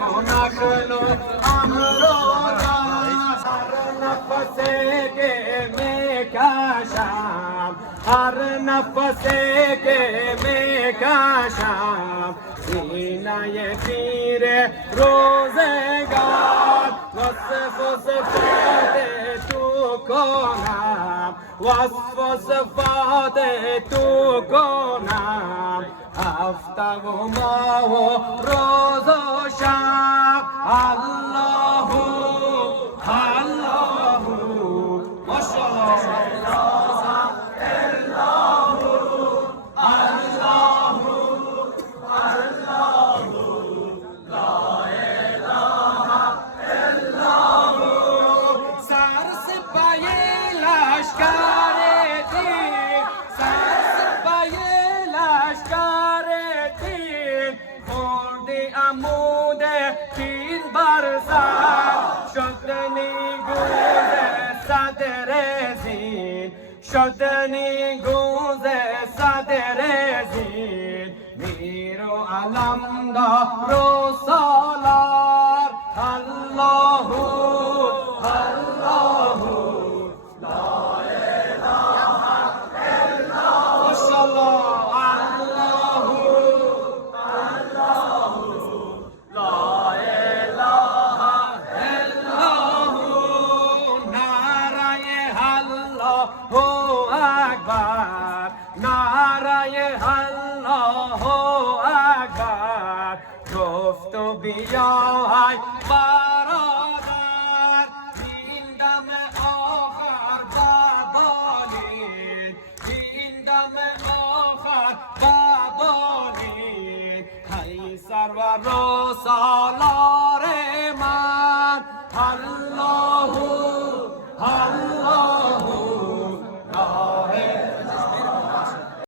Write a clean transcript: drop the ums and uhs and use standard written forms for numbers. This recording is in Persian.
نخلو امرو هر نفسه که میکشم هر نفسه که میکشم سینه پیر روزگار وصف و صفات تو کنم وصف و صفات تو کنم هفته و ماه و روز و شب الله الله ماشاءالله عمود تین برسر شدنی گوز صدر زین شدنی گوز صدر زین میرو علم دارو سالار الله الله لا اله الا الله نعره الله اکبر گفت و بیای برادر این دم آخر ببالید این دم آخر ببالید ای سرور و سالار